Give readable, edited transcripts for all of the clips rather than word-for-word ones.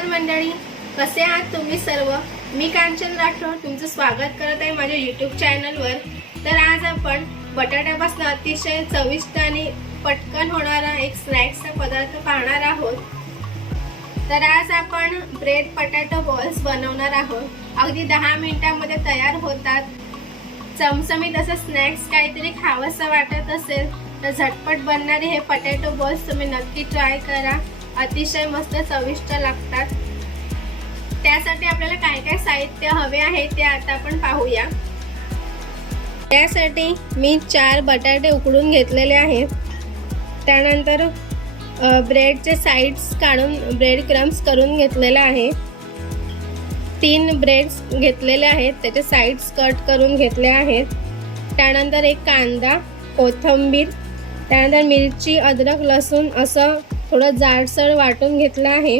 नमस्कार मंडळी, कसे आहात तुम्ही सर्व। मी कांचन राठोड तुमचं स्वागत करत आहे माझ्या YouTube चॅनलवर। तर आज आपण बटाट्यापासून अतिशय चविष्ट आणि पटकन होणारा एक स्नॅक्सचा पदार्थ पाहणार आहोत। तर आज आपण ब्रेड पटाटो बॉल्स बनवणार आहोत। अगदी 10 मिनिटांमध्ये तयार होतात। चमचमीत असं स्नॅक्स काहीतरी खावंसं वाटत असेल तर झटपट बनणारे हे पटाटो बॉल्स तुम्ही नक्की ट्राय करा। अतिशय मस्त चविष्ट लागतात। त्यासाठी आपल्याला काय काय साहित्य हवे आहे ते आता आपण पाहूया। त्यासाठी मी 4 बटाटे उकडून घेतलेले आहेत। त्यानंतर ब्रेडचे साइड्स काढून ब्रेड क्रम्स करून घेतलेले आहे। 3 ब्रेड्स घेतलेले आहेत, त्याचे साइड्स कट करून घेतले आहेत। त्यानंतर एक कांदा, कोथिंबीर, त्यानंतर मिरची, अद्रक, लसूण असं थोडं जाडसर वाटून घेतलं आहे।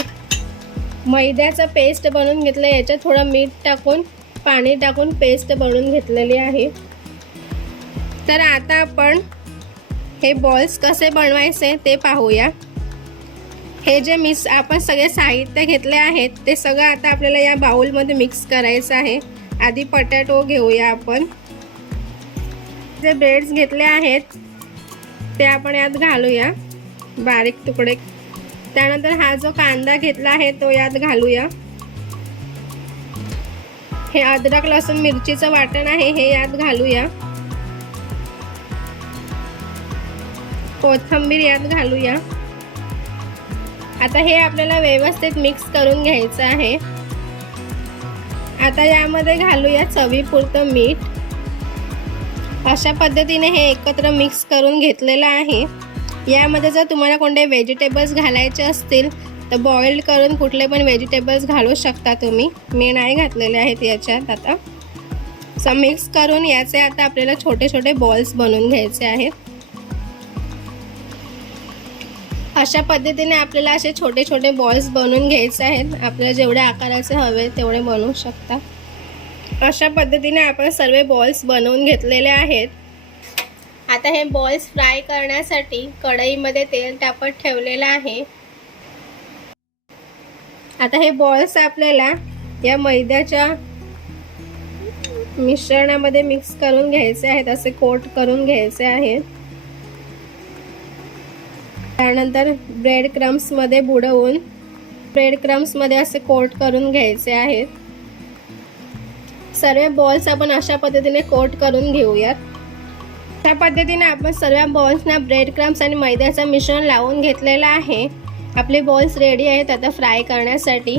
मैद्याचा पेस्ट बनवून घेतलं, याच्यात थोडं मीठ टाकून पाणी टाकून पेस्ट बनवून घेतलेली आहे। तर आता आपण हे बॉल्स कसे बनवायचे ते पाहूया। हे जे आपण सगळे साहित्य घेतले आहेत ते सगळं आता आपल्याला या बाउलमध्ये मिक्स करायचं आहे। आधी पटाटो घेऊया आपण। जे ब्रेड्स घेतले आहेत ते आपण यात घालूया, बारीक तुकडे। त्यानंतर हा जो कांदा घेतला आहे तो यात घालूया। हे अद्रक, लसूण, मिरचीचं वाटण आहे हे यात घालूया। कोथिंबीर यात घालूया। आता हे आपल्याला व्यवस्थित मिक्स करून घ्यायचं आहे। आता यामध्ये घालूया चवीपुरतं मीठ। अशा पद्धतीने हे एकत्र मिक्स करून घेतलेलं आहे। यामध्ये जर तुम्हाला कोणते व्हेजिटेबल्स घालायचे असतील तर बॉइल्ड करून कुठले पण व्हेजिटेबल्स घालू शकता तुम्ही। मी नाही घातलेले आहेत याच्यात। आता मिक्स करून याचे आता आपल्याला छोटे छोटे बॉल्स बनवून घ्यायचे आहेत। अशा पद्धतीने आपल्याला असे छोटे छोटे बॉल्स बनवून घ्यायचे आहेत। आपल्याला जेवढे आकाराचे हवे तेवढे बनवू शकता। अशा पद्धतीने आपण सर्व बॉल्स बनवून घेतलेले आहेत। आता हे बॉल्स फ्राय करण्यासाठी कढईमध्ये तेल तापत ठेवलेलं आहे। आता हे बॉल्स आपल्याला या मैद्याच्या मिश्रणामध्ये मिक्स करून घ्यायचे आहेत, असे कोट करून घ्यायचे आहेत। त्यानंतर ब्रेड क्रम्स मध्ये बुडवून ब्रेड क्रम्स मध्ये असे कोट करून घ्यायचे आहेत। सर्व बॉल्स आपण अशा पद्धतीने कोट करून घेऊयात। त्या पद्धतीने आपण सर्व बॉल्सना ब्रेड क्रम्स आणि मैद्याचं मिश्रण लावून घेतलेलं आहे। आपले बॉल्स रेडी आहेत आता फ्राय करण्यासाठी।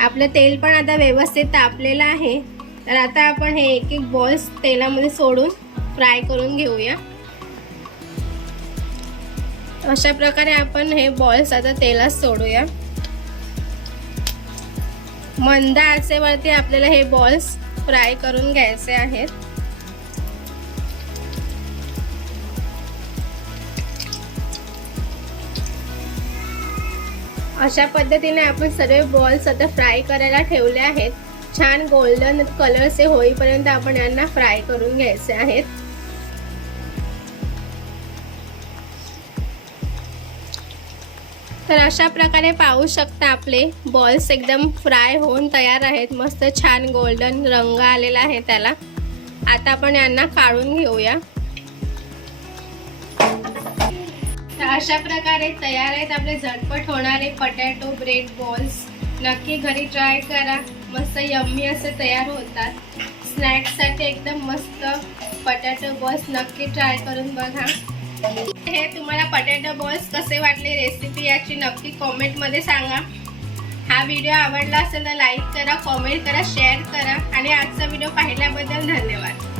आपलं तेल पण आता व्यवस्थित तापलेलं आहे। तर आता आपण हे एक एक बॉल्स तेलामध्ये सोडून फ्राय करून घेऊया। अशा प्रकारे आपण हे बॉल्स आता तेलात सोडूया। मंद आचेवरती आपल्याला हे बॉल्स फ्राय करून घ्यायचे आहेत। अशा पद्धतीने आपण सर्व बॉल्स आता फ्राय करायला ठेवले आहेत। छान गोल्डन कलरचे होईपर्यंत आपण यांना फ्राय करून घ्यायचे आहेत। तर अशा प्रकारे पाहू शकता आपले बॉल्स एकदम फ्राय होऊन तयार आहेत। मस्त छान गोल्डन रंग आलेला आहे त्याला। आता आपण यांना काढून घेऊया। तर अशा प्रकारे तयार आहेत आपले झटपट होणारे पटाटो ब्रेड बॉल्स। नक्की घरी ट्राय करा, मस्त यम्मी असे तयार होतात। स्नॅक्ससाठी एकदम मस्त पटाटो बॉल्स नक्की ट्राय करून बघा। हे तुम्हाला पटाटो बॉल्स कसे वाटले रेसिपी याची नक्की कमेंटमध्ये सांगा। हा व्हिडिओ आवडला असेल तर लाईक करा, कमेंट करा, शेअर करा आणि आजचा व्हिडिओ पाहिल्याबद्दल धन्यवाद।